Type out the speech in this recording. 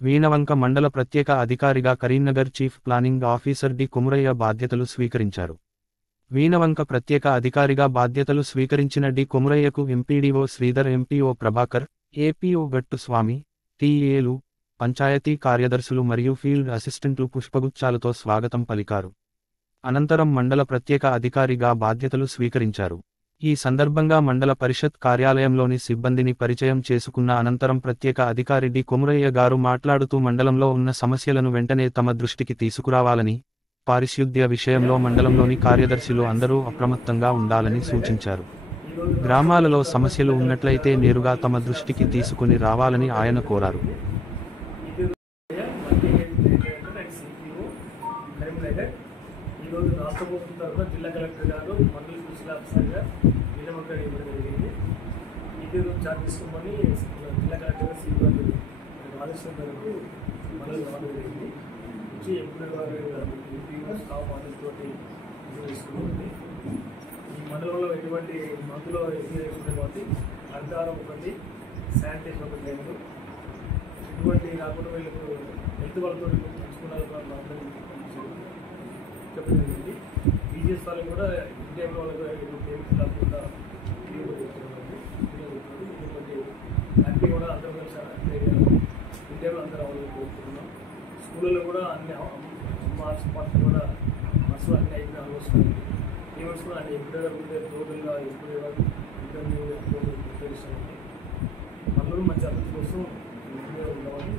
వీణవంక మండల ప్రత్యేక అధికారిగా Karimnagar chief planning officer D Kumuraiah బాధ్యతలు స్వీకరించారు. వీణవంక ప్రత్యేక అధికారిగా బాధ్యతలు స్వీకరించిన డి కుమురయ్యకు MPDO Sridhar, MPO Prabhakar, APO Gattu Swamy, టీఏలు, panchayat కార్యదర్శులు మరియు ఫీల్డ్ అసిస్టెంట్లు పుష్పగుచ్చాలతో స్వాగతం పలికారు. అనంతరం మండల ప్రత్యేక అధికారిగా బాధ్యతలు స్వీకరించారు. ఈ సందర్భంగా మండల పరిషత్ కార్యాలయంలోని సిబ్బందిని పరిచయం చేసుకున్న అనంతరం ప్రత్యేక అధికారి డి కుమురయ్య గారు మాట్లాడుతూ మండలంలో ఉన్న సమస్యలను వెంటనే తమ దృష్టికి తీసుకురావాలని, పారిశుద్ధ్య విషయంలో మండలంలోని కార్యదర్శులు అందరూ అప్రమత్తంగా ఉండాలని సూచించారు. గ్రామాలలో సమస్యలు ఉన్నట్లయితే నేరుగా తమ దృష్టికి తీసుకుని రావాలని ఆయన కోరారు. ఈరోజు రాష్ట్ర ప్రభుత్వం తరఫున జిల్లా కలెక్టర్ గారు మండల స్పెషల్ ఆఫీసర్గా వీణవంక ఇవ్వడం జరిగింది. ఇది చార్జ్ తీసుకోమని జిల్లా కలెక్టర్ గారు సీఈఓ గారు ఆదేశం మేరకు మండలి రావడం జరిగింది. వచ్చి ఎంపీ గారు స్టాఫ్ ఆదేశంతో తీసుకుంటుంది. ఈ మండలంలో ఎటువంటి మందులో ఉంటుంది కాబట్టి అర్ధారం ఒకటి, శానిటేషన్ ఒకటి లేదు. ఇటువంటి కాకుండా వీళ్ళకు హెల్త్ వాళ్ళతో పంచుకున్నారు చెప్పడం జరిగింది. బీజేఎస్ వాళ్ళు కూడా ఇండియా వాళ్ళకు కాకుండా హ్యాపీ కూడా అందరూ కలిసి ఇండియాలో అందరూ అవ్వాలని కోరుకుంటున్నాం. స్కూళ్ళలో కూడా అన్ని మార్క్స్ పార్టీ కూడా బస్సులు అన్నీ అయిపోయిన ఆల్మోస్ట్ ఈవెంట్స్ కూడా అన్ని ఎప్పుడైనా టోటల్గా ఎప్పుడైనా ఇంటర్వ్యూ ప్రిపేర్ ఇస్తామండి. మనలో మంచి అభివృద్ధి కోసం ఉండాలని